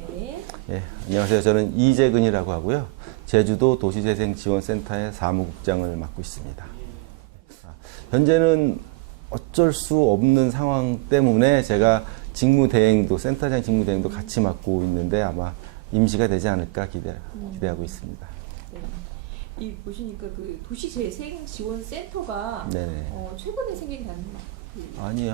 네. 예, 안녕하세요. 저는 이재근이라고 하고요. 제주도 도시재생지원센터의 사무국장을 맡고 있습니다. 현재는 어쩔 수 없는 상황 때문에 제가 직무대행도, 센터장 직무대행도 같이 맡고 있는데 아마 임시가 되지 않을까 기대하고 있습니다. 네. 이 보시니까 그 도시재생지원센터가 네네. 최근에 생긴 아니,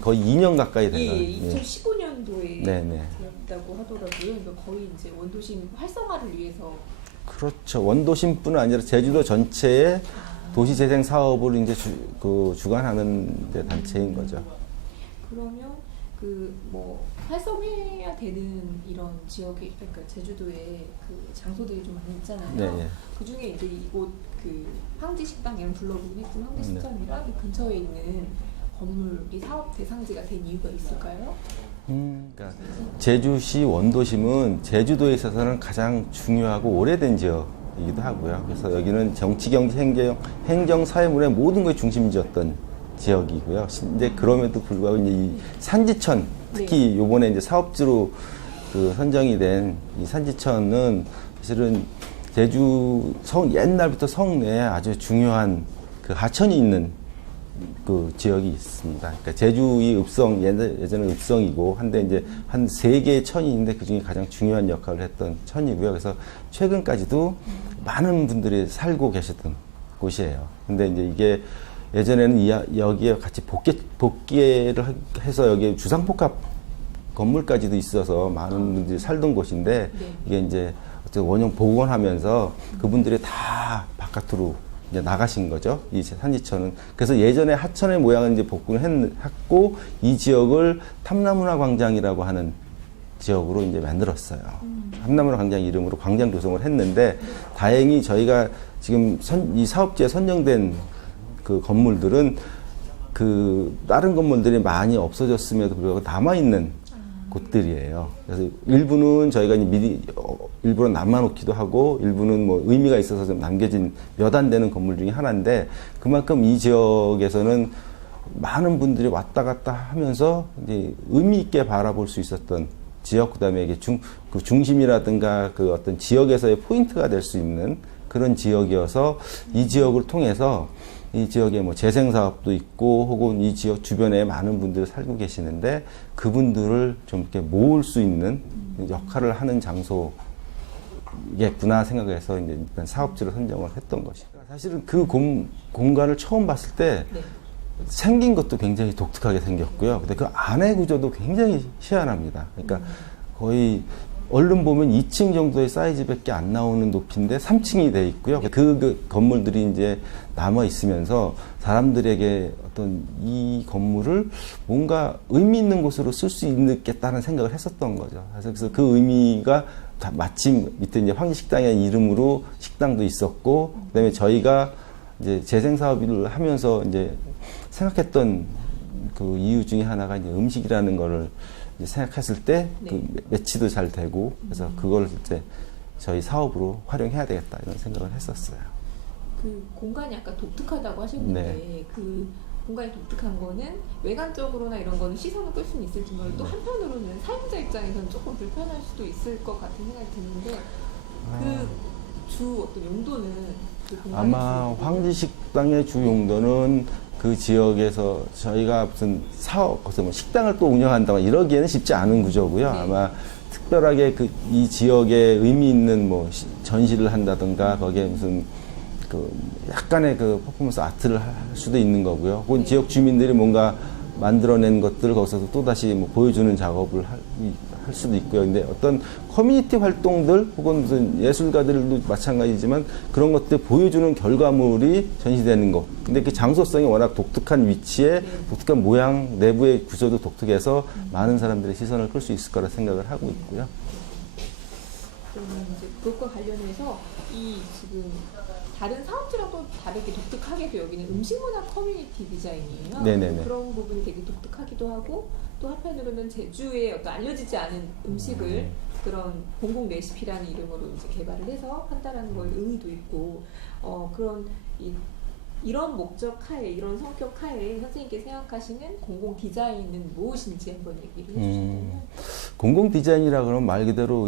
거의 2년 가까이 돼요. 예, 2015년도에 네네. 되었다고 하더라고요. 그러니까 거의 이제 원도심 활성화를 위해서. 그렇죠. 원도심뿐 아니라 제주도 전체의 도시재생 사업을 이제 주관하는 데 단체인 거죠. 그러면 그 뭐 활성화해야 되는 이런 지역이, 그러니까 제주도에 그 장소들이 좀 많이 있잖아요. 네. 그 중에 이제 이곳 그 황지식당이랑 불러보긴 했지만 황지식당이랑 이 근처에 있는 건물이 사업 대상지가 된 이유가 있을까요? 그러니까 제주시 원도심은 제주도에 있어서는 가장 중요하고 오래된 지역이기도 하고요. 그래서 여기는 정치, 경제, 행정, 사회문의 모든 것이 중심지였던 지역이고요. 근데 그럼에도 불구하고 이제 이 산지천, 특히 요번에 이제 사업지로 선정이 된 이 산지천은 사실은 제주 옛날부터 성내에 아주 중요한 그 하천이 있는 그 지역이 있습니다. 그러니까 제주의 예전에 읍성이고 한데 이제 한 3개의 천이 있는데 그 중에 가장 중요한 역할을 했던 천이고요. 그래서 최근까지도 많은 분들이 살고 계셨던 곳이에요. 근데 이제 이게 예전에는 여기에 같이 복귀를 해서 여기에 주상복합 건물까지도 있어서 많은 분들이 살던 곳인데 이게 이제 원형 복원하면서 그분들이 다 바깥으로 이제 나가신 거죠. 이 산지천은. 그래서 예전에 하천의 모양을 이제 복원을 했고 이 지역을 탐나문화 광장이라고 하는 지역으로 이제 만들었어요. 탐나문화 광장 이름으로 광장 조성을 했는데 다행히 저희가 지금 이 사업지에 선정된 그 건물들은 그 다른 건물들이 많이 없어졌음에도 불구하고 남아있는 곳들이에요. 그래서 일부는 저희가 미리 일부러 남아놓기도 하고 일부는 뭐 의미가 있어서 좀 남겨진 몇 안 되는 건물 중에 하나인데 그만큼 이 지역에서는 많은 분들이 왔다 갔다 하면서 이제 의미 있게 바라볼 수 있었던 지역, 그다음에 이게 그 중심이라든가 그 어떤 지역에서의 포인트가 될 수 있는 그런 지역이어서 이 지역을 통해서 이 지역에 뭐 재생 사업도 있고 혹은 이 지역 주변에 많은 분들이 살고 계시는데 그분들을 좀 이렇게 모을 수 있는 역할을 하는 장소겠구나 생각해서 이제 일단 사업지로 선정을 했던 것이죠. 사실은 그 공간을 처음 봤을 때 생긴 것도 굉장히 독특하게 생겼고요. 근데 그 안의 구조도 굉장히 희한합니다. 그러니까 거의 얼른 보면 2층 정도의 사이즈밖에 안 나오는 높이인데 3층이 돼 있고요. 그 건물들이 이제 남아 있으면서 사람들에게 어떤 이 건물을 뭔가 의미 있는 곳으로 쓸 수 있겠다는 생각을 했었던 거죠. 그래서 그 의미가 마침 밑에 이제 황식당이라는 이름으로 식당도 있었고, 그다음에 저희가 이제 재생 사업을 하면서 이제 생각했던 그 이유 중에 하나가 이제 음식이라는 거를 생각했을 때 그 매치도 잘 되고 그래서 그걸 이제 저희 사업으로 활용해야 되겠다 이런 생각을 했었어요. 그 공간이 아까 독특하다고 하셨는데 그 공간이 독특한 거는 외관적으로나 이런 거는 시선을 끌 수는 있을지 몰라도 또 한편으로는 사용자 입장에서는 조금 불편할 수도 있을 것 같은 생각이 드는데 그 주 어떤 용도는 아마 황지식당의 주 용도는 그 지역에서 저희가 무슨 무슨 뭐 식당을 또 운영한다거나 이러기에는 쉽지 않은 구조고요. 아마 특별하게 이 지역에 의미 있는 뭐 전시를 한다든가 거기에 무슨 그 약간의 그 퍼포먼스 아트를 할 수도 있는 거고요. 혹은 지역 주민들이 뭔가 만들어낸 것들을 거기서 또 다시 뭐 보여주는 작업을 할 수도 있고요. 근데 어떤 커뮤니티 활동들 혹은 무슨 예술가들도 마찬가지지만 그런 것들 보여주는 결과물이 전시되는 것. 근데 그 장소성이 워낙 독특한 위치에 독특한 모양, 내부의 구조도 독특해서 많은 사람들의 시선을 끌 수 있을 거라 생각을 하고 있고요. 그러면 이제 그것과 관련해서 이 지금 다른 사업지랑도 다르게 독특하게도 여기는 음식문화 커뮤니티 디자인이에요. 네네네. 그런 부분이 되게 독특하기도 하고 또 한편으로는 제주의 어떤 알려지지 않은 음식을 그런 공공 레시피라는 이름으로 이제 개발을 해서 한다라는 걸 의의도 있고 그런 이 이런 목적 하에, 이런 성격 하에 선생님께 생각하시는 공공 디자인은 무엇인지 한번 얘기를 해주신다면. 공공 디자인이라 그러면 말 그대로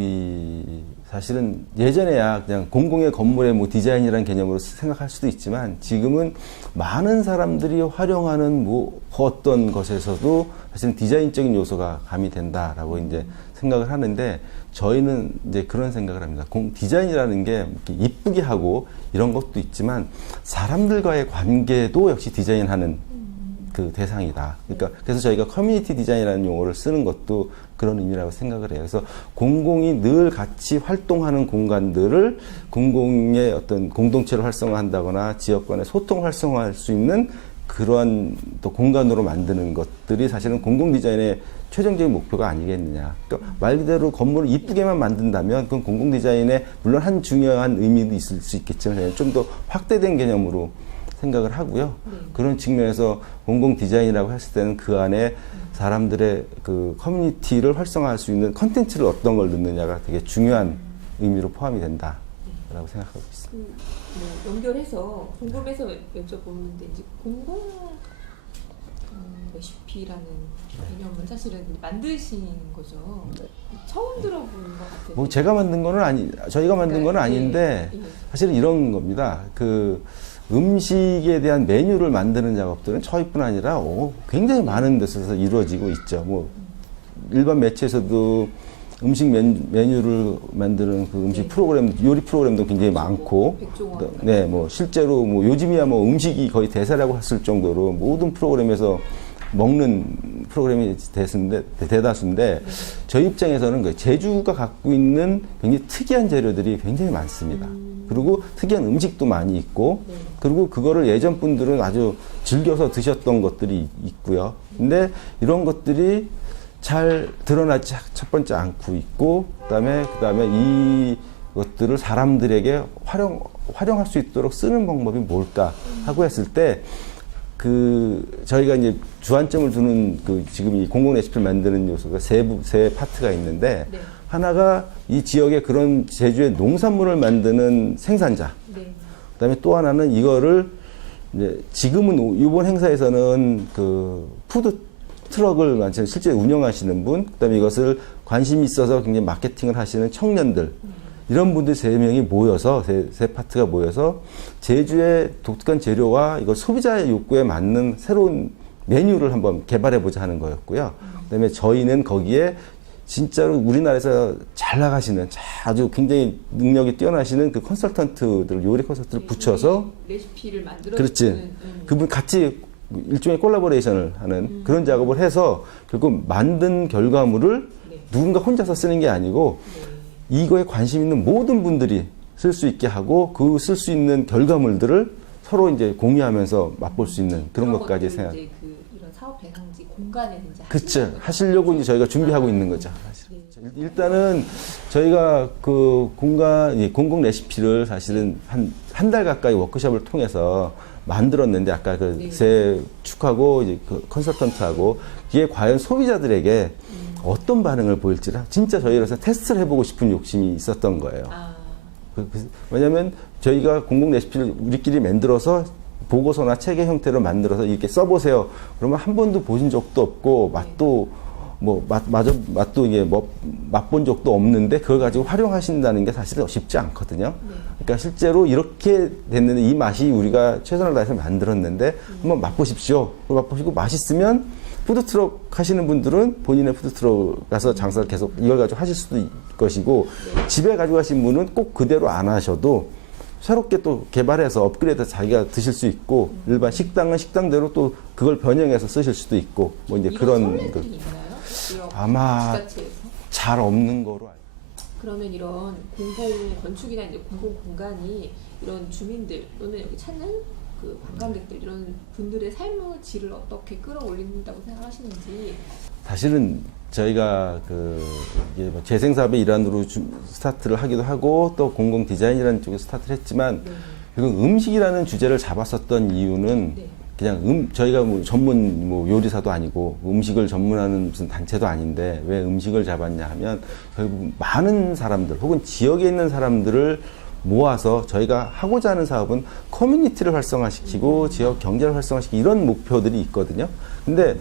사실은 예전에야 그냥 공공의 건물의 뭐 디자인이라는 개념으로 생각할 수도 있지만 지금은 많은 사람들이 활용하는 뭐 어떤 것에서도 사실은 디자인적인 요소가 가미된다라고 이제 생각을 하는데 저희는 이제 그런 생각을 합니다. 디자인이라는 게 이렇게 이쁘게 하고 이런 것도 있지만 사람들과의 관계도 역시 디자인하는 그 대상이다. 그러니까 그래서 저희가 커뮤니티 디자인이라는 용어를 쓰는 것도 그런 의미라고 생각을 해요. 그래서 공공이 늘 같이 활동하는 공간들을 공공의 어떤 공동체를 활성화한다거나 지역 간의 소통을 활성화할 수 있는 그러한 또 공간으로 만드는 것들이 사실은 공공 디자인의 최종적인 목표가 아니겠느냐. 그러니까 말 그대로 건물을 이쁘게만 만든다면 그건 공공 디자인의 물론 한 중요한 의미도 있을 수 있겠지만 좀 더 확대된 개념으로 생각을 하고요. 그런 측면에서 공공 디자인이라고 했을 때는 그 안에 사람들의 그 커뮤니티를 활성화할 수 있는 컨텐츠를 어떤 걸 넣느냐가 되게 중요한 의미로 포함이 된다라고 생각하고 있습니다. 연결해서 궁금해서 여쭤보는데 이제 공공 레시피라는 개념은 사실은 만드신 거죠. 처음 들어본 것 같아요. 뭐 제가 만든 거는 저희가 만든 거는 아닌데 사실은 이런 겁니다. 그 음식에 대한 메뉴를 만드는 작업들은 저희뿐 아니라 굉장히 많은 데서 이루어지고 있죠. 뭐 일반 매체에서도 음식 메뉴를 만드는 그 음식 프로그램, 요리 프로그램도 굉장히 많고, 네, 뭐 실제로 뭐 요즘이야 뭐 음식이 거의 대세라고 했을 정도로 모든 프로그램에서 먹는 프로그램이 대다수인데 저희 입장에서는 그 제주가 갖고 있는 굉장히 특이한 재료들이 굉장히 많습니다. 그리고 특이한 음식도 많이 있고 그리고 그거를 예전 분들은 아주 즐겨서 드셨던 것들이 있고요. 근데 이런 것들이 잘 드러나지 첫 번째 않고 있고 그다음에 이 것들을 사람들에게 활용할 수 있도록 쓰는 방법이 뭘까 하고 했을 때 저희가 이제 주안점을 두는 지금 이 공공 레시피를 만드는 요소가 세 파트가 있는데 하나가 이 지역의 그런 제주의 농산물을 만드는 생산자. 그다음에 또 하나는 이거를 이제 지금은 이번 행사에서는 그 푸드 트럭을 실제 운영하시는 분, 그다음에 이것을 관심이 있어서 굉장히 마케팅을 하시는 청년들, 이런 분들 세 명이 모여서 세 파트가 모여서 제주의 독특한 재료와 이걸 소비자의 욕구에 맞는 새로운 메뉴를 한번 개발해 보자 하는 거였고요. 그다음에 저희는 거기에 진짜로 우리나라에서 잘 나가시는 아주 굉장히 능력이 뛰어나시는 그 컨설턴트들, 요리 컨설턴트를 붙여서 레시피를 만들어 그렇지. 그분 같이 일종의 콜라보레이션을 하는 그런 작업을 해서 결국 만든 결과물을 누군가 혼자서 쓰는 게 아니고 이거에 관심 있는 모든 분들이 쓸 수 있게 하고 그 쓸 수 있는 결과물들을 서로 이제 공유하면서 맛볼 수 있는 그런 것까지 생각. 이제 이런 사업 배상지 공간에 이제 그렇죠. 하시려고 이제 저희가 준비하고 있는 거죠. 사실. 일단은 저희가 그 공공 레시피를 사실은 한 달 가까이 워크숍을 통해서 만들었는데 아까 세 축하고 이제 그 컨설턴트하고 이게 과연 소비자들에게 어떤 반응을 보일지를 진짜 저희로서 테스트를 해보고 싶은 욕심이 있었던 거예요. 왜냐하면 저희가 공공 레시피를 우리끼리 만들어서 보고서나 책의 형태로 만들어서 이렇게 써보세요. 그러면 한 번도 보신 적도 없고 맛도 이게 맛본 적도 없는데 그걸 가지고 활용하신다는 게 사실은 쉽지 않거든요. 그러니까 실제로 이렇게 됐는데 이 맛이 우리가 최선을 다해서 만들었는데 한번 맛보십시오. 맛보시고 맛있으면 푸드트럭 하시는 분들은 본인의 푸드트럭 가서 장사를 계속 이걸 가지고 하실 수도 있을 것이고 집에 가지고 가신 분은 꼭 그대로 안 하셔도 새롭게 또 개발해서 업그레이드 자기가 드실 수 있고 일반 식당은 식당대로 또 그걸 변형해서 쓰실 수도 있고 뭐 이제 그런 아마 잘 없는 거로 알고. 그러면 이런 공공 건축이나 이제 공공 공간이 이런 주민들 또는 여기 찾는 그 관광객들 이런 분들의 삶의 질을 어떻게 끌어올린다고 생각하시는지. 사실은 저희가 이게 뭐 재생사업의 일환으로 스타트를 하기도 하고 또 공공 디자인이라는 쪽에 스타트를 했지만 결국 음식이라는 주제를 잡았었던 이유는 그냥 저희가 뭐 전문 뭐 요리사도 아니고 음식을 전문하는 무슨 단체도 아닌데 왜 음식을 잡았냐 하면 결국 많은 사람들 혹은 지역에 있는 사람들을 모아서 저희가 하고자 하는 사업은 커뮤니티를 활성화시키고 지역 경제를 활성화시키고 이런 목표들이 있거든요. 근데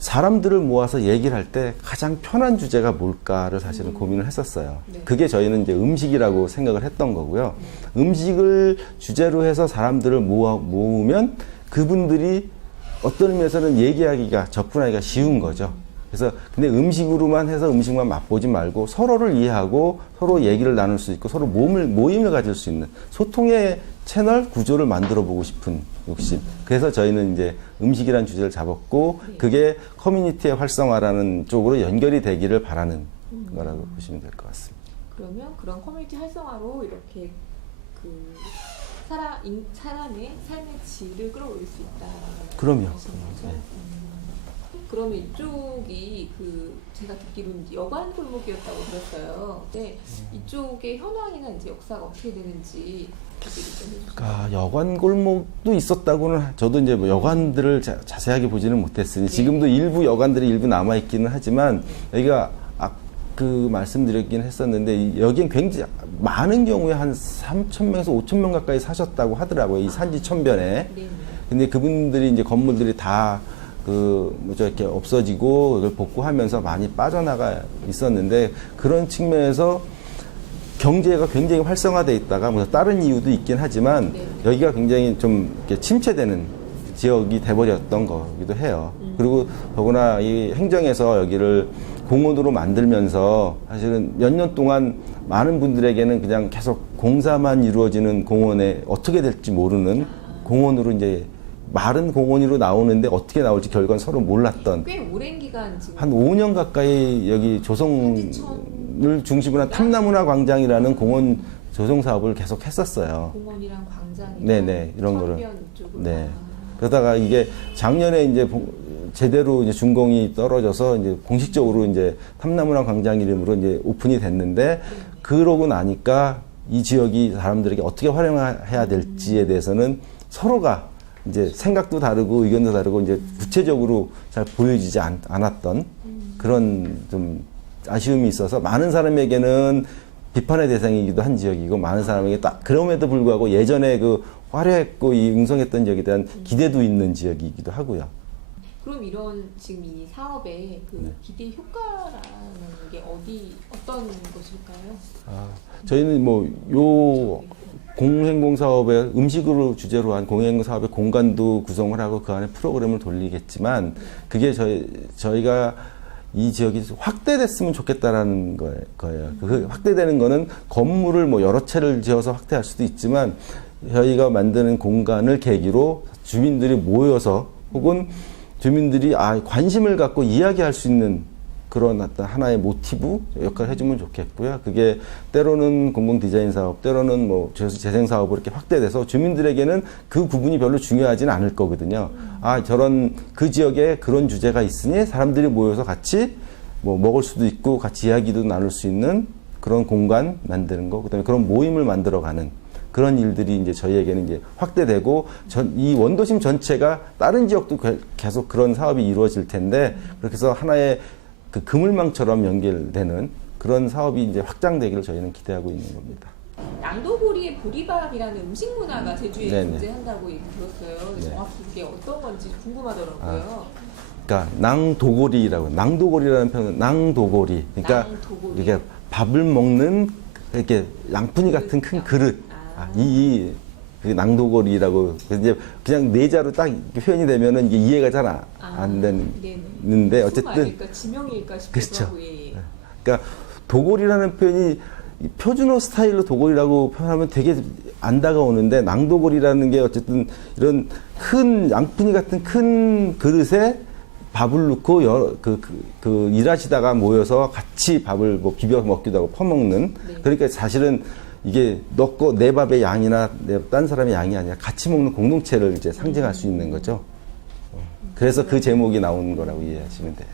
사람들을 모아서 얘기를 할 때 가장 편한 주제가 뭘까를 사실은 고민을 했었어요. 네. 그게 저희는 이제 음식이라고 생각을 했던 거고요. 음식을 주제로 해서 사람들을 모으면 그분들이 어떤 의미에서는 얘기하기가, 접근하기가 쉬운 거죠. 그래서 근데 음식으로만 해서 음식만 맛보지 말고 서로를 이해하고 서로 얘기를 나눌 수 있고 서로 모임을 가질 수 있는 소통의 채널 구조를 만들어 보고 싶은 욕심. 그래서 저희는 이제 음식이라는 주제를 잡았고 그게 커뮤니티의 활성화라는 쪽으로 연결이 되기를 바라는 거라고 보시면 될 것 같습니다. 그러면 그런 커뮤니티 활성화로 이렇게 그 사람의 삶의 질을 끌어올릴 수 있다. 그럼요. 네. 그러면 이쪽이 제가 듣기로는 여관 골목이었다고 들었어요. 근데 이쪽의 현황이나 이제 역사가 어떻게 되는지 얘기 좀 해주세요. 그러니까 여관 골목도 있었다고는 저도 이제 뭐 여관들을 자세하게 보지는 못했으니 지금도 일부 여관들이 일부 남아 있기는 하지만 여기가 말씀드렸긴 했었는데 여기엔 굉장히 많은 경우에 한 3,000명에서 5,000명 가까이 사셨다고 하더라고요. 이 산지 천변에. 네. 근데 그분들이 이제 건물들이 다 이렇게 없어지고 그걸 복구하면서 많이 빠져나가 있었는데 그런 측면에서 경제가 굉장히 활성화돼 있다가 뭐 다른 이유도 있긴 하지만 네. 여기가 굉장히 좀 이렇게 침체되는 지역이 돼버렸던 거기도 해요. 그리고 더구나 이 행정에서 여기를 공원으로 만들면서 사실은 몇 년 동안 많은 분들에게는 그냥 계속 공사만 이루어지는 공원에 어떻게 될지 모르는 공원으로 이제 마른 공원으로 나오는데 어떻게 나올지 결과는 서로 몰랐던 꽤 오랜 기간 지금 한 5년 가까이 여기 조성을 중심으로 한 탐나문화 광장이라는 공원 조성 사업을 계속 했었어요. 공원이랑 광장이랑 네네, 이런 거를. 천변 이쪽으로. 네. 그러다가 이게 작년에 이제 제대로 이제 준공이 떨어져서 이제 공식적으로 이제 탐나문화 광장 이름으로 이제 오픈이 됐는데 그러고 나니까 이 지역이 사람들에게 어떻게 활용해야 될지에 대해서는 서로가 이제 생각도 다르고 의견도 다르고 이제 구체적으로 잘 보여지지 않았던 그런 좀 아쉬움이 있어서 많은 사람에게는 비판의 대상이기도 한 지역이고 많은 사람에게 딱 그럼에도 불구하고 예전에 화려했고 이 웅성했던 지역에 대한 기대도 있는 지역이기도 하고요. 그럼 이런 지금 이 사업의 기대 효과라는 게 어떤 것일까요? 저희는 요 공행공 사업에 음식으로 주제로 한 공행공 사업의 공간도 구성을 하고 그 안에 프로그램을 돌리겠지만 그게 저희가 이 지역이 확대됐으면 좋겠다라는 거예요. 그 확대되는 거는 건물을 여러 채를 지어서 확대할 수도 있지만 저희가 만드는 공간을 계기로 주민들이 모여서 혹은 주민들이 관심을 갖고 이야기할 수 있는 그런 어떤 하나의 모티브 역할을 해주면 좋겠고요. 그게 때로는 공공 디자인 사업, 때로는 재생 사업으로 이렇게 확대돼서 주민들에게는 그 부분이 별로 중요하지는 않을 거거든요. 저런 그 지역에 그런 주제가 있으니 사람들이 모여서 같이 먹을 수도 있고 같이 이야기도 나눌 수 있는 그런 공간 만드는 거, 그다음에 그런 모임을 만들어가는 그런 일들이 이제 저희에게는 이제 확대되고 이 원도심 전체가 다른 지역도 계속 그런 사업이 이루어질 텐데 그렇게 해서 하나의 그물망처럼 연결되는 그런 사업이 이제 확장되기를 저희는 기대하고 있는 겁니다. 낭도고리의 보리밥이라는 음식 문화가 제주에 네네. 존재한다고 얘기 들었어요. 네. 정확히 그게 어떤 건지 궁금하더라고요. 그러니까 낭도고리라는 표현은 낭도고리. 그러니까 낭도고리. 이게 밥을 먹는 이렇게 양푼이 같은 큰 그릇. 그 낭도고리라고 이제 그냥 내자로 딱 표현이 되면은 이게 이해가 잘 안 되는데 어쨌든 말일까 지명일까 싶기도 그렇죠. 하고 예. 그러니까 도고리라는 표현이 표준어 스타일로 도고리라고 표현하면 되게 안 다가오는데 낭도고리라는 게 어쨌든 이런 큰 양푼이 같은 큰 그릇에 밥을 넣고 일하시다가 모여서 같이 밥을 비벼 먹기도 하고 퍼먹는 네. 그러니까 사실은 이게 내 밥의 양이나 딴 사람의 양이 아니라 같이 먹는 공동체를 이제 상징할 수 있는 거죠. 그래서 그 제목이 나온 거라고 이해하시면 돼요.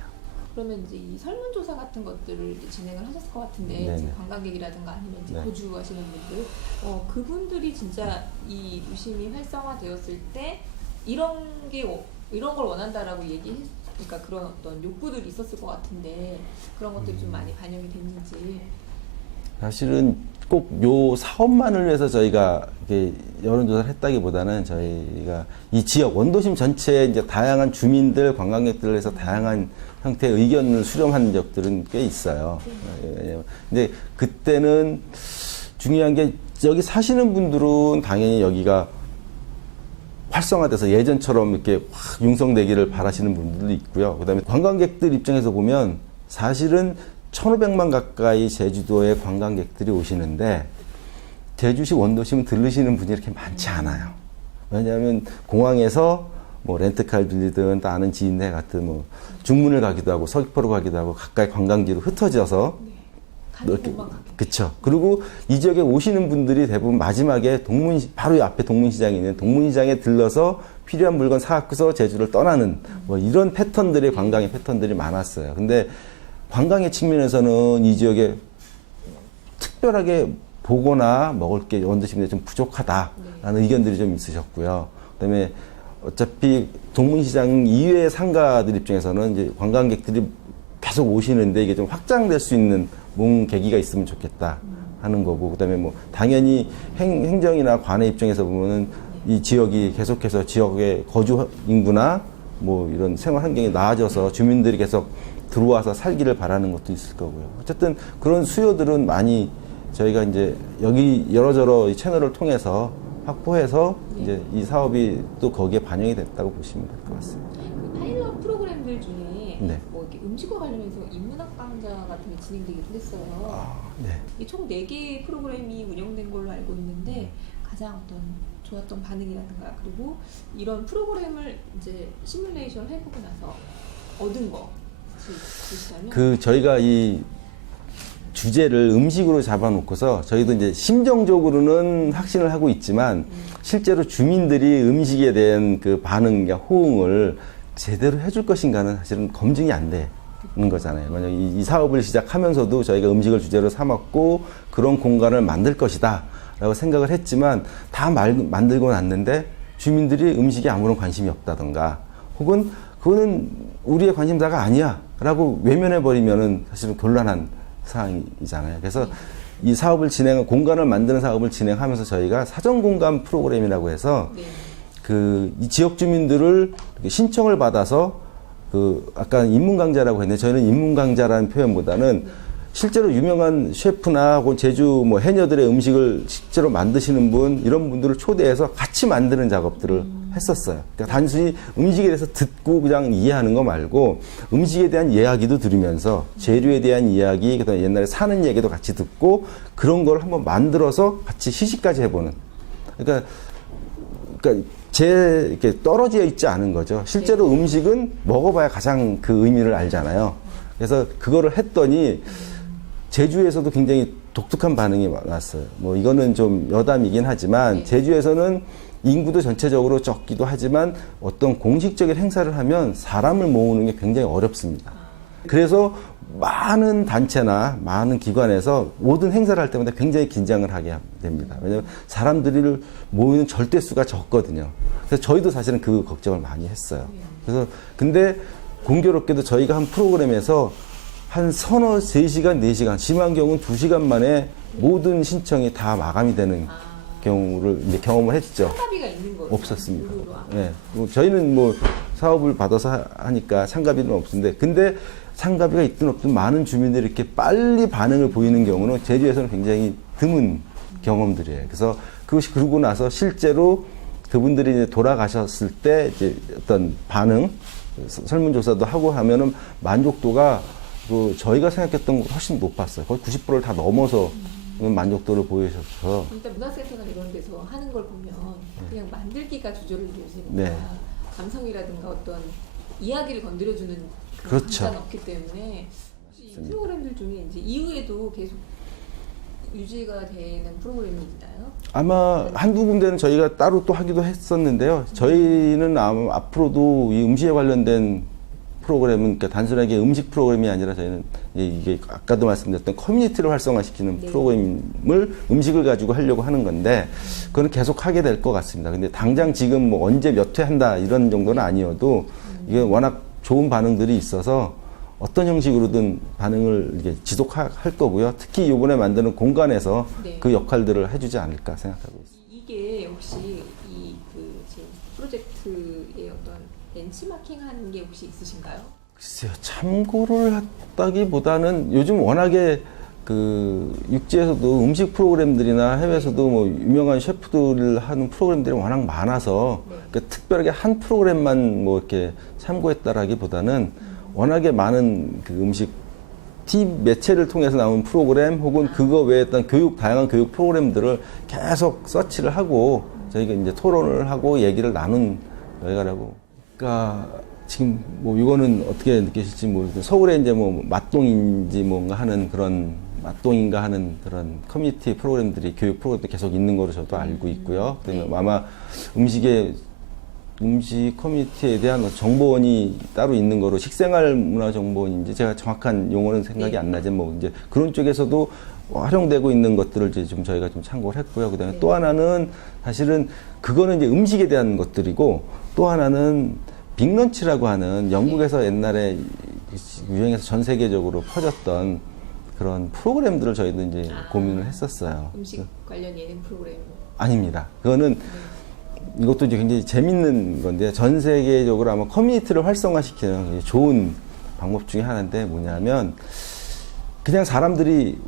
그러면 이제 이 설문조사 같은 것들을 이제 진행을 하셨을 것 같은데 네네. 이제 관광객이라든가 아니면 이제 네. 거주하시는 분들 그분들이 진짜 이 유심이 활성화되었을 때 이런 걸 원한다라고 그러니까 그런 어떤 욕구들이 있었을 것 같은데 그런 것들이 좀 많이 반영이 됐는지. 사실은 꼭 요 사업만을 위해서 저희가 이렇게 여론조사를 했다기보다는 저희가 이 지역 원도심 전체에 이제 다양한 주민들, 관광객들을 해서 다양한 형태의 의견을 수렴한 적들은 꽤 있어요. 근데 그때는 중요한 게 여기 사시는 분들은 당연히 여기가 활성화돼서 예전처럼 이렇게 확 융성되기를 바라시는 분들도 있고요. 그다음에 관광객들 입장에서 보면 사실은 1,500만 가까이 제주도에 관광객들이 오시는데 제주시 원도심은 들르시는 분이 이렇게 많지 않아요. 왜냐하면 공항에서 뭐 렌트카를 빌리든 또 아는 지인네 같은 뭐 중문을 가기도 하고 서귀포로 가기도 하고 가까이 관광지로 흩어져서 이렇게 그쵸. 그리고 이 지역에 오시는 분들이 대부분 마지막에 바로 앞에 동문시장이 있는 동문시장에 들러서 필요한 물건 사갖고서 제주를 떠나는 뭐 이런 패턴들의 관광의 패턴들이 많았어요. 근데 관광의 측면에서는 이 지역에 특별하게 보거나 먹을 게 원도심에 좀 부족하다라는 의견들이 좀 있으셨고요. 그다음에 어차피 동문시장 이외의 상가들 입장에서는 이제 관광객들이 계속 오시는데 이게 좀 확장될 수 있는 계기가 있으면 좋겠다 하는 거고, 그다음에 뭐 당연히 행정이나 관의 입장에서 보면은 이 지역이 계속해서 지역의 거주 인구나 뭐 이런 생활 환경이 나아져서 주민들이 계속 들어와서 살기를 바라는 것도 있을 거고요. 어쨌든 그런 수요들은 많이 저희가 이제 여기 여러저러 이 채널을 통해서 확보해서 이제 이 사업이 또 거기에 반영이 됐다고 보시면 될 것 같습니다. 그 파일럿 프로그램들 중에 네. 뭐 이렇게 음식과 관련해서 인문학 강좌 같은 게 진행되기도 했어요. 네. 이 총 4개의 프로그램이 운영된 걸로 알고 있는데 가장 어떤 좋았던 반응이라든가 그리고 이런 프로그램을 이제 시뮬레이션 해보고 나서 얻은 거 있으시다면? 저희가 이 주제를 음식으로 잡아놓고서 저희도 이제 심정적으로는 확신을 하고 있지만 실제로 주민들이 음식에 대한 그 반응과 호응을 제대로 해줄 것인가는 사실은 검증이 안 되는 거잖아요. 만약 이 사업을 시작하면서도 저희가 음식을 주제로 삼았고 그런 공간을 만들 것이다 라고 생각을 했지만 다 만들고 났는데 주민들이 음식에 아무런 관심이 없다던가 혹은 그거는 우리의 관심사가 아니야 라고 외면해버리면은 사실은 곤란한 사항이잖아요. 그래서 이 사업을 공간을 만드는 사업을 진행하면서 저희가 사전 공간 프로그램이라고 해서 이 지역 주민들을 신청을 받아서 아까 인문 강좌라고 했는데 저희는 인문 강좌라는 표현보다는 실제로 유명한 셰프나 혹은 제주 뭐 해녀들의 음식을 실제로 만드시는 분 이런 분들을 초대해서 같이 만드는 작업들을 했었어요. 그러니까 단순히 음식에 대해서 듣고 그냥 이해하는 거 말고 음식에 대한 이야기도 들으면서 재료에 대한 이야기, 그다음에 옛날에 사는 얘기도 같이 듣고 그런 걸 한번 만들어서 같이 시식까지 해보는. 그러니까 이렇게 떨어져 있지 않은 거죠. 실제로 음식은 먹어봐야 가장 그 의미를 알잖아요. 그래서 그거를 했더니 제주에서도 굉장히 독특한 반응이 났어요. 뭐 이거는 좀 여담이긴 하지만 제주에서는 인구도 전체적으로 적기도 하지만 어떤 공식적인 행사를 하면 사람을 모으는 게 굉장히 어렵습니다. 그래서 많은 단체나 많은 기관에서 모든 행사를 할 때마다 굉장히 긴장을 하게 됩니다. 왜냐하면 사람들이 모이는 절대수가 적거든요. 그래서 저희도 사실은 그 걱정을 많이 했어요. 그래서 근데 공교롭게도 저희가 한 프로그램에서 한 3시간, 4시간, 심한 경우는 2시간 만에 모든 신청이 다 마감이 되는 경우를 이제 경험을 했죠. 참가비가 있는 거예요? 없었습니다. 네. 저희는 뭐 사업을 받아서 하니까 참가비는 없는데, 근데 참가비가 있든 없든 많은 주민들이 이렇게 빨리 반응을 보이는 경우는 제주에서는 굉장히 드문 경험들이에요. 그래서 그것이 그러고 나서 실제로 그분들이 이제 돌아가셨을 때 이제 어떤 반응, 설문조사도 하고 하면은 만족도가 저희가 생각했던 것보다 훨씬 높았어요. 거의 90%를 다 넘어서 만족도를 보이셔서. 일단 문화센터나 이런 데서 하는 걸 보면 그냥 만들기가 주저를 이루어지니까 네. 감성이라든가 어떤 이야기를 건드려주는 그렇죠. 감사는 없기 때문에 이 프로그램들 중에 이제 이후에도 계속 유지가 되는 프로그램이 있나요? 아마 한두 군데는 저희가 따로 또 하기도 했었는데요. 저희는 아마 앞으로도 이 음식에 관련된 프로그램은 그러니까 단순하게 음식 프로그램이 아니라 저희는 이게 아까도 말씀드렸던 커뮤니티를 활성화시키는 프로그램을 음식을 가지고 하려고 하는 건데 그거는 계속 하게 될 것 같습니다. 근데 당장 지금 뭐 언제 몇 회 한다 이런 정도는 아니어도 이게 워낙 좋은 반응들이 있어서 어떤 형식으로든 반응을 이렇게 지속할 거고요. 특히 이번에 만드는 공간에서 네. 그 역할들을 해주지 않을까 생각하고 있습니다. 이게 혹시 이 그 지금 프로젝트의 어떤 벤치마킹하는 게 혹시 있으신가요? 글쎄요, 참고를 했다기보다는 요즘 워낙에 그 육지에서도 음식 프로그램들이나 해외에서도 뭐 유명한 셰프들을 하는 프로그램들이 워낙 많아서 네. 그러니까 특별하게 한 프로그램만 뭐 이렇게 참고했다라기보다는 워낙에 많은 그 음식 TV 매체를 통해서 나온 프로그램 혹은 그거 외에 어떤 다양한 교육 프로그램들을 계속 서치를 하고 저희가 이제 토론을 하고 얘기를 나눈 여기가라고. 그러니까 지금 뭐 이거는 어떻게 느끼실지 모르겠는데 서울에 이제 뭐 맛동인지 뭔가 하는 그런 맛동인가 하는 그런 커뮤니티 프로그램들이 교육 프로그램들이 계속 있는 거로 저도 알고 있고요. 그다음에 네. 아마 음식 커뮤니티에 대한 정보원이 따로 있는 거로 식생활 문화 정보원인지 제가 정확한 용어는 생각이 네. 안 나지 뭐 이제 그런 쪽에서도 활용되고 있는 것들을 이제 좀 저희가 좀 참고를 했고요. 그다음에 네. 또 하나는 사실은 그거는 이제 음식에 대한 것들이고 또 하나는 빅런치라고 하는 영국에서 옛날에 유행해서 전 세계적으로 퍼졌던 그런 프로그램들을 저희도 이제 고민을 했었어요. 음식 관련 예능 프로그램. 아닙니다. 그거는 이것도 이제 굉장히 재밌는 건데 전 세계적으로 아마 커뮤니티를 활성화시키는 굉장히 좋은 방법 중에 하나인데 뭐냐면 그냥 사람들이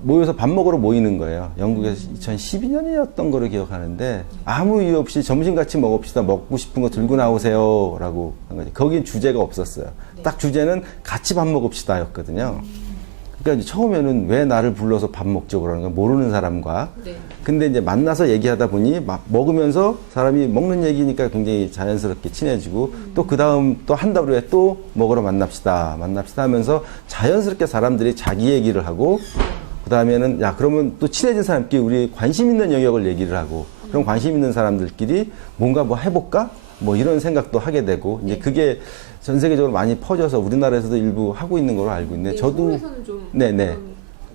모여서 밥 먹으러 모이는 거예요. 영국에서 2012년이었던 거를 기억하는데 아무 이유 없이 점심 같이 먹읍시다. 먹고 싶은 거 들고 나오세요. 라고 한 거지. 거긴 주제가 없었어요. 네. 딱 주제는 같이 밥 먹읍시다 였거든요. 그러니까 이제 처음에는 왜 나를 불러서 밥 먹죠 그러는 거야. 모르는 사람과. 네. 근데 이제 만나서 얘기하다 보니 먹으면서 사람이 먹는 얘기니까 굉장히 자연스럽게 친해지고 또 그 다음 또 한 달 후에 또 먹으러 만납시다 하면서 자연스럽게 사람들이 자기 얘기를 하고 그 다음에는 야 그러면 또 친해진 사람끼리 우리 관심 있는 영역을 얘기를 하고 그럼 관심 있는 사람들끼리 뭔가 뭐 해볼까? 뭐 이런 생각도 하게 되고 이제 네. 그게 전 세계적으로 많이 퍼져서 우리나라에서도 일부 하고 있는 걸로 알고 있는데 네, 저도 서울에서는 좀 네네. 그런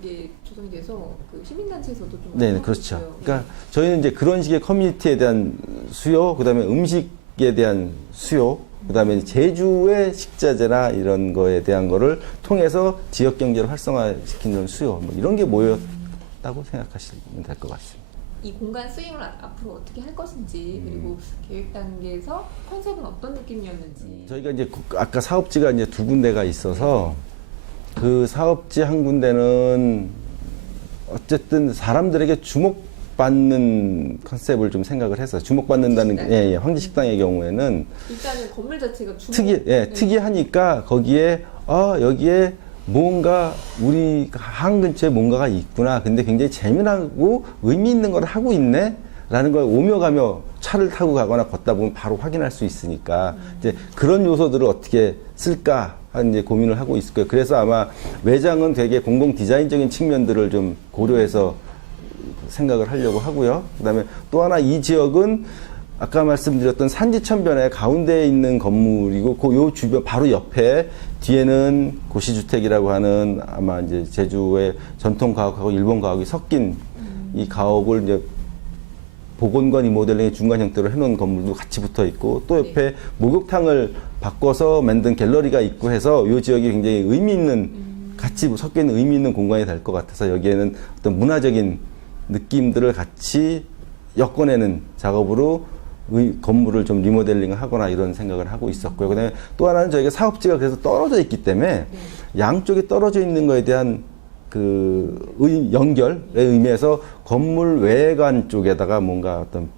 게 조성이 돼서 그 시민단체에서도 좀 네, 하고 그렇죠. 있어요. 그러니까 저희는 이제 그런 식의 커뮤니티에 대한 수요, 그다음에 음식에 대한 수요, 그다음에 제주의 식자재나 이런 거에 대한 거를 통해서 지역 경제를 활성화시키는 수요, 뭐 이런 게 모였다고 생각하시면 될 것 같습니다. 이 공간 쓰임을 앞으로 어떻게 할 것인지 그리고 계획 단계에서 컨셉은 어떤 느낌이었는지. 저희가 이제 아까 사업지가 이제 두 군데가 있어서 그 사업지 한 군데는 어쨌든 사람들에게 주목받는 컨셉을 좀 생각을 했어요. 주목받는다는 게 황제식당의 경우에는 일단은 건물 자체가 특이하니까 거기에 여기에 뭔가 우리 항 근처에 뭔가가 있구나. 근데 굉장히 재미나고 의미 있는 걸 하고 있네. 라는 걸 오며 가며 차를 타고 가거나 걷다 보면 바로 확인할 수 있으니까 이제 그런 요소들을 어떻게 쓸까 하는 이제 고민을 하고 있을 거예요. 그래서 아마 외장은 되게 공공 디자인적인 측면들을 좀 고려해서 생각을 하려고 하고요. 그다음에 또 하나 이 지역은 아까 말씀드렸던 산지천변의 가운데에 있는 건물이고 그 요 주변 바로 옆에 뒤에는 고시주택이라고 하는 아마 이제 제주의 전통 가옥하고 일본 가옥이 섞인 이 가옥을 이제 복원과 리모델링의 중간 형태로 해놓은 건물도 같이 붙어 있고 또 옆에 목욕탕을 바꿔서 만든 갤러리가 있고 해서 이 지역이 굉장히 의미 있는 같이 섞여 있는 의미 있는 공간이 될 것 같아서 여기에는 어떤 문화적인 느낌들을 같이 엮어내는 작업으로 건물을 좀 리모델링을 하거나 이런 생각을 하고 있었고요. 그다음에 또 하나는 저희가 사업지가 그래서 떨어져 있기 때문에 양쪽에 떨어져 있는 거에 대한 그 연결의 의미에서 건물 외관 쪽에다가 뭔가 어떤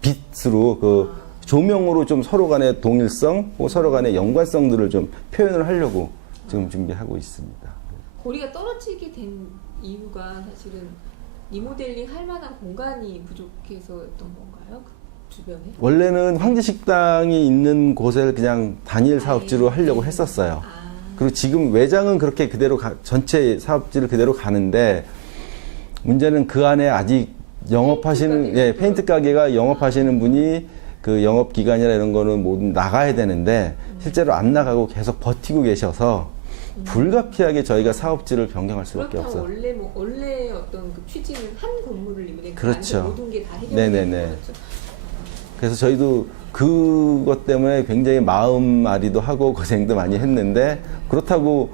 빛으로 그 조명으로 좀 서로 간의 동일성 혹은 서로 간의 연관성들을 좀 표현을 하려고 지금 준비하고 있습니다. 거리가 떨어지게 된 이유가 사실은 리모델링 할 만한 공간이 부족해서였던 건가요? 그 주변에? 원래는 황제식당이 있는 곳을 그냥 단일 사업지로 하려고 했었어요. 그리고 지금 외장은 그렇게 그대로 전체 사업지를 그대로 가는데 문제는 그 안에 아직 영업하시는 페인트 가게가 영업하시는 분이 그 영업 기간이나 이런 거는 모두 나가야 되는데 실제로 안 나가고 계속 버티고 계셔서 불가피하게 저희가 사업지를 변경할 수밖에 없어요. 원래 어떤 그 취지는 한 건물을 리모델링 그렇죠. 모든 게 다 해결되는 네네네. 거죠. 그래서 저희도 그것 때문에 굉장히 마음앓이도 하고 고생도 많이 했는데 그렇다고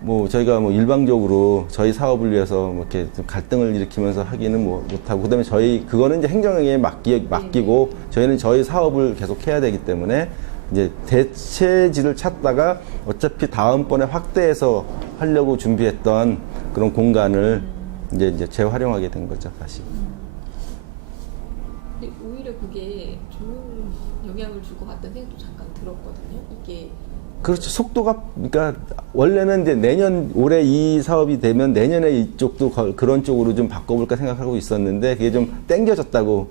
뭐 저희가 뭐 일방적으로 저희 사업을 위해서 뭐 이렇게 좀 갈등을 일으키면서 하기는 뭐 못하고 그다음에 저희 그거는 이제 행정에 맡기고 저희는 저희 사업을 계속 해야 되기 때문에 이제 대체지를 찾다가 어차피 다음번에 확대해서 하려고 준비했던 그런 공간을 이제 재활용하게 된 거죠, 다시. 근데 오히려 그게 좋은 영향을 줄 것 같다는 생각도 잠깐 들었거든요. 이게 그렇죠. 속도가, 그러니까, 원래는 이제 올해 이 사업이 되면 내년에 이쪽도 그런 쪽으로 좀 바꿔볼까 생각하고 있었는데, 그게 좀 땡겨졌다고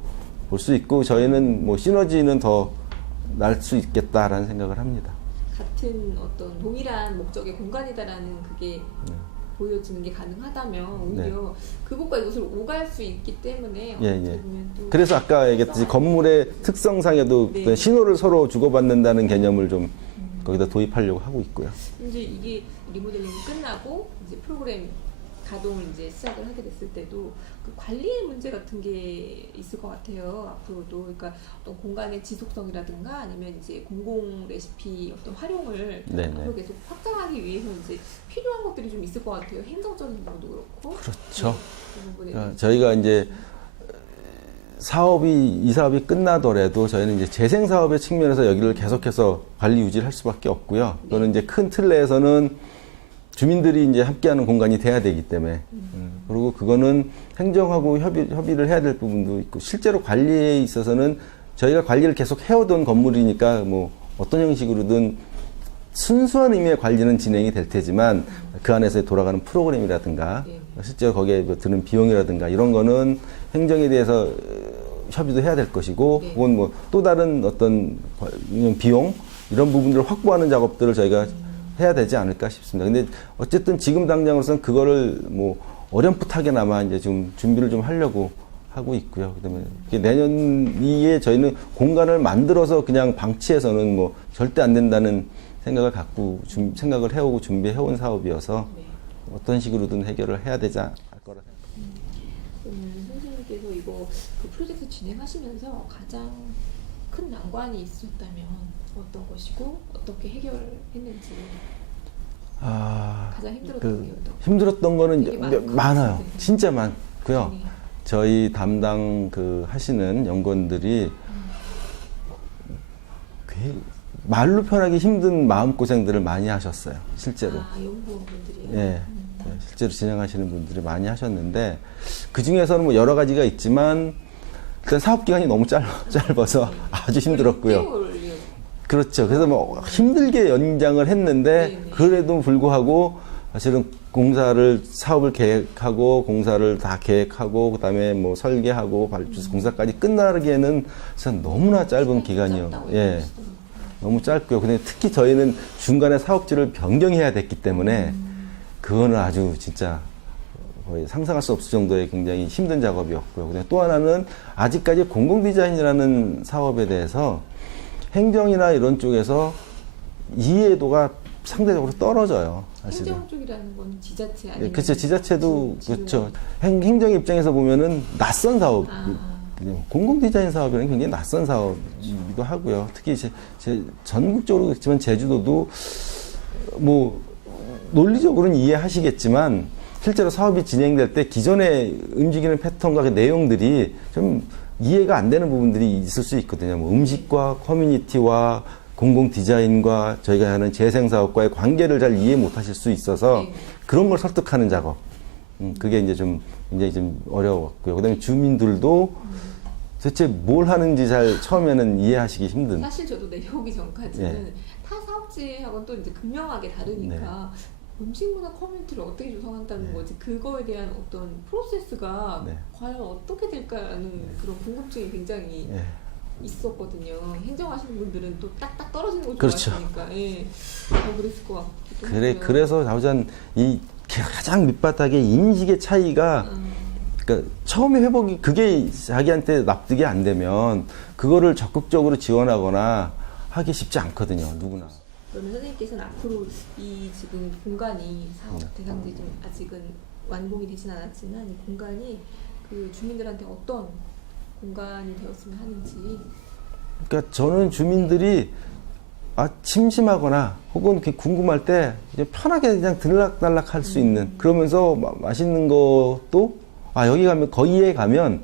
볼 수 있고, 저희는 뭐 시너지는 더 날 수 있겠다라는 생각을 합니다. 같은 어떤 동일한 목적의 공간이다라는 그게 보여지는 게 가능하다면 오히려 그곳과 이곳을 오갈 수 있기 때문에 어떻게 보면 또 그래서 아까 얘기했듯이 건물의 특성상에도 어떤 신호를 서로 주고받는다는 개념을 좀 거기다 도입하려고 하고 있고요. 이제 이게 리모델링이 끝나고 이제 프로그램 가동을 이제 시작을 하게 됐을 때도 그 관리의 문제 같은 게 있을 것 같아요. 앞으로도 그러니까 어떤 공간의 지속성이라든가 아니면 이제 공공 레시피 어떤 활용을 앞으로 계속 확장하기 위해서 이제 필요한 것들이 좀 있을 것 같아요. 행정적인 부분도 그렇고. 그렇죠. 그 부분에 저희가 이제 이 사업이 끝나더라도 저희는 이제 재생 사업의 측면에서 여기를 계속해서 관리 유지를 할 수밖에 없고요. 또는 이제 큰 틀 내에서는 주민들이 이제 함께하는 공간이 돼야 되기 때문에 그리고 그거는 행정하고 협의를 해야 될 부분도 있고 실제로 관리에 있어서는 저희가 관리를 계속 해오던 건물이니까 뭐 어떤 형식으로든 순수한 의미의 관리는 진행이 될 테지만 그 안에서 돌아가는 프로그램이라든가 실제로 거기에 드는 비용이라든가 이런 거는 행정에 대해서 협의도 해야 될 것이고 그건 뭐 또 다른 어떤 비용 이런 부분들을 확보하는 작업들을 저희가 해야 되지 않을까 싶습니다. 근데 어쨌든 지금 당장으로서는 그거를 뭐 어렴풋하게나마 이제 좀 준비를 좀 하려고 하고 있고요. 그다음에 내년에 저희는 공간을 만들어서 그냥 방치해서는 뭐 절대 안 된다는 생각을 갖고 생각을 해오고 준비해온 사업이어서 어떤 식으로든 해결을 해야 되지 않을 거라 생각합니다. 선생님께서 이거 그 프로젝트 진행하시면서 가장 큰 난관이 있었다면 어떤 것이고 어떻게 해결했는지 가장 힘들었던 게 어떤 힘들었던 거는 많아요. 같은데. 진짜 많고요. 저희 담당 하시는 연구원들이 말로 표현하기 힘든 마음고생들을 많이 하셨어요. 실제로. 연구원분들이요? 예. 실제로 진행하시는 분들이 많이 하셨는데 그 중에서는 뭐 여러 가지가 있지만 일단 사업 기간이 너무 짧아서 아주 힘들었고요. 그렇죠. 그래서 뭐 힘들게 연장을 했는데 그래도 불구하고 사실은 사업을 계획하고 공사를 다 계획하고 그다음에 뭐 설계하고 발주 공사까지 끝나기에는 진짜 너무나 짧은 기간이요. 예. 너무 짧고요. 근데 특히 저희는 중간에 사업지를 변경해야 됐기 때문에 그거는 아주 진짜 거의 상상할 수 없을 정도의 굉장히 힘든 작업이었고요. 그다음에 또 하나는 아직까지 공공 디자인이라는 사업에 대해서 행정이나 이런 쪽에서 이해도가 상대적으로 떨어져요. 사실은. 행정 쪽이라는 건 지자체 아니면 그렇죠. 지자체도 그렇죠. 행정 입장에서 보면은 낯선 사업. 공공 디자인 사업이라는 굉장히 낯선 사업이기도 하고요. 특히 전국적으로 그렇지만 제주도도 뭐 논리적으로는 이해하시겠지만 실제로 사업이 진행될 때 기존에 움직이는 패턴과 그 내용들이 좀 이해가 안 되는 부분들이 있을 수 있거든요. 뭐 음식과 커뮤니티와 공공 디자인과 저희가 하는 재생 사업과의 관계를 잘 이해 못 하실 수 있어서 그런 걸 설득하는 작업. 그게 이제 좀 굉장히 좀 어려웠고요. 그다음에 주민들도 도대체 뭘 하는지 잘 처음에는 이해하시기 힘든. 사실 저도 내려오기 전까지는 타 사업지하고는 또 이제 극명하게 다르니까 음식 문화 커뮤니티를 어떻게 조성한다는 거지 그거에 대한 어떤 프로세스가 과연 어떻게 될까라는 그런 궁금증이 굉장히 있었거든요. 행정하시는 분들은 또 딱딱 떨어지는 걸 좋아하시니까 더 그랬을 것 같기도 하고요. 그래서 자우전 이 가장 밑바닥의 인식의 차이가 그러니까 처음에 회복이 그게 자기한테 납득이 안 되면 그거를 적극적으로 지원하거나 하기 쉽지 않거든요. 누구나. 그러면 선생님께서는 앞으로 이 지금 공간이 사업 대상지 좀 아직은 완공이 되진 않았지만 이 공간이 그 주민들한테 어떤 공간이 되었으면 하는지 그러니까 저는 주민들이 심심하거나 혹은 궁금할 때 이제 편하게 그냥 들락날락 할 수 있는, 그러면서 맛있는 것도 여기 가면, 거기에 가면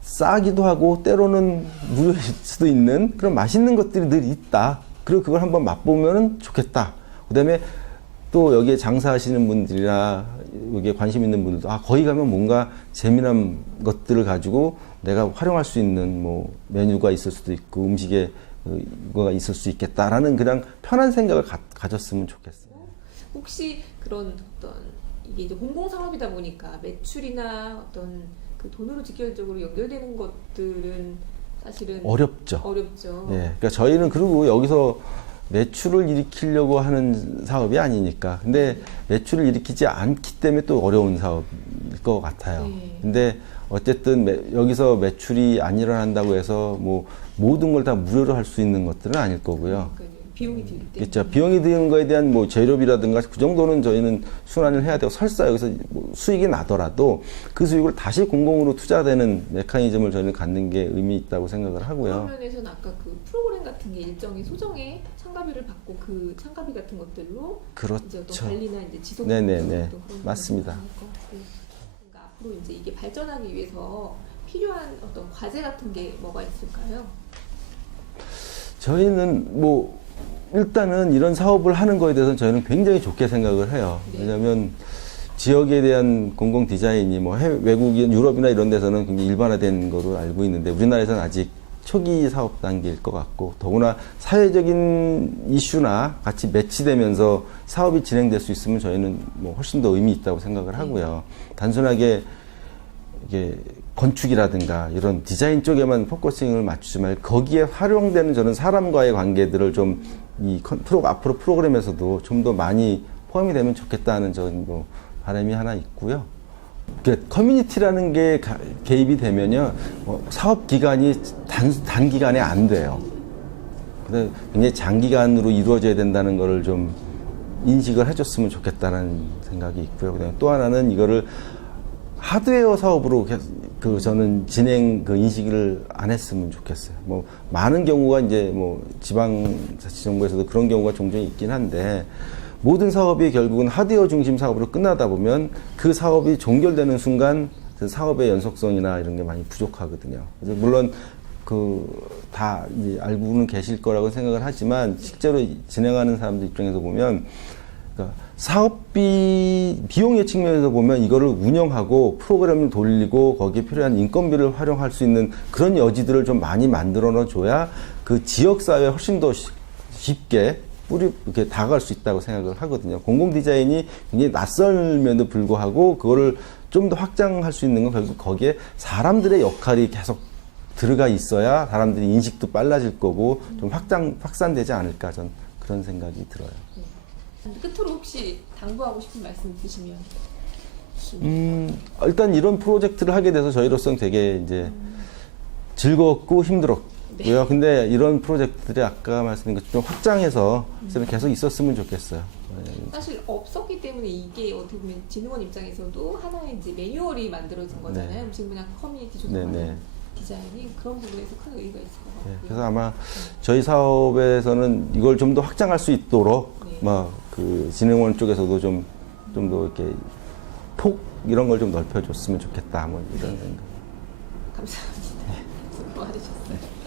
싸기도 하고 때로는 무료일 수도 있는 그런 맛있는 것들이 늘 있다. 그리고 그걸 한번 맛보면 좋겠다. 그다음에 또 여기에 장사하시는 분들이나 여기에 관심 있는 분들도 거기 가면 뭔가 재미난 것들을 가지고 내가 활용할 수 있는 뭐 메뉴가 있을 수도 있고 음식에 이거가 있을 수 있겠다라는 그냥 편한 생각을 가졌으면 좋겠어요. 혹시 그런 어떤 이게 이제 공공사업이다 보니까 매출이나 어떤 그 돈으로 직결적으로 연결되는 것들은 사실은 어렵죠. 예. 그러니까 저희는 그리고 여기서 매출을 일으키려고 하는 사업이 아니니까. 근데 매출을 일으키지 않기 때문에 또 어려운 사업일 것 같아요. 근데 어쨌든 여기서 매출이 안 일어난다고 해서 뭐 모든 걸 다 무료로 할 수 있는 것들은 아닐 거고요. 비용이 들기 때문에. 그렇죠. 비용이 드는 거에 대한 뭐 재료비라든가 그 정도는 저희는 순환을 해야 되고, 설사 여기서 뭐 수익이 나더라도 그 수익을 다시 공공으로 투자되는 메커니즘을 저희는 갖는 게 의미 있다고 생각을 하고요. 그런 면에서는 아까 그 프로그램 같은 게 일정의 소정의 참가비를 받고 그 참가비 같은 것들로 그렇죠. 이제 어떤 관리나 이제 지속 네네네. 맞습니다. 그러니까 앞으로 이제 이게 발전하기 위해서 필요한 어떤 과제 같은 게 뭐가 있을까요? 저희는 뭐 일단은 이런 사업을 하는 거에 대해서는 저희는 굉장히 좋게 생각을 해요. 왜냐하면 지역에 대한 공공 디자인이 뭐 외국인 유럽이나 이런 데서는 굉장히 일반화된 거로 알고 있는데 우리나라에서는 아직 초기 사업 단계일 것 같고, 더구나 사회적인 이슈나 같이 매치되면서 사업이 진행될 수 있으면 저희는 뭐 훨씬 더 의미 있다고 생각을 하고요. 단순하게 이게 건축이라든가 이런 디자인 쪽에만 포커싱을 맞추지 말고 거기에 활용되는 저는 사람과의 관계들을 좀 앞으로 프로그램에서도 좀 더 많이 포함이 되면 좋겠다는 저는 뭐 바람이 하나 있고요. 커뮤니티라는 게 개입이 되면요, 사업 기간이 단기간에 안 돼요. 굉장히 장기간으로 이루어져야 된다는 거를 좀 인식을 해줬으면 좋겠다는 생각이 있고요. 그다음에 또 하나는 이거를 하드웨어 사업으로 저는 진행 인식을 안 했으면 좋겠어요. 뭐 많은 경우가 이제 뭐 지방자치정부에서도 그런 경우가 종종 있긴 한데, 모든 사업이 결국은 하드웨어 중심 사업으로 끝나다 보면 그 사업이 종결되는 순간 그 사업의 연속성이나 이런 게 많이 부족하거든요. 그래서 물론 다 알고는 계실 거라고 생각을 하지만 실제로 진행하는 사람들 입장에서 보면, 그러니까 사업비 비용의 측면에서 보면 이거를 운영하고 프로그램을 돌리고 거기에 필요한 인건비를 활용할 수 있는 그런 여지들을 좀 많이 만들어 줘야 그 지역 사회에 훨씬 더 쉽게 이렇게 다가갈 수 있다고 생각을 하거든요. 공공 디자인이 굉장히 낯설면도 불구하고 그거를 좀 더 확장할 수 있는 건 결국 거기에 사람들의 역할이 계속 들어가 있어야 사람들이 인식도 빨라질 거고 좀 확산되지 않을까, 전 그런 생각이 들어요. 끝으로 혹시 당부하고 싶은 말씀 있으시면? 일단 이런 프로젝트를 하게 돼서 저희로서는 되게 이제 즐거웠고 힘들었고요. 네. 근데 이런 프로젝트들이 아까 말씀드린 것처럼 좀 확장해서 계속 있었으면 좋겠어요. 사실 없었기 때문에 이게 어떻게 보면 진흥원 입장에서도 하나의 이제 매뉴얼이 만들어진 거잖아요. 음식 문화 커뮤니티 조성하는 디자인이 그런 부분에서 큰 의의가 있을 것 같고요. 그래서 아마 저희 사업에서는 이걸 좀 더 확장할 수 있도록 그 진흥원 쪽에서도 좀 더 이렇게 이런 걸 좀 넓혀줬으면 좋겠다, 뭐 이런 생각. 감사합니다. 수고 많으셨어요.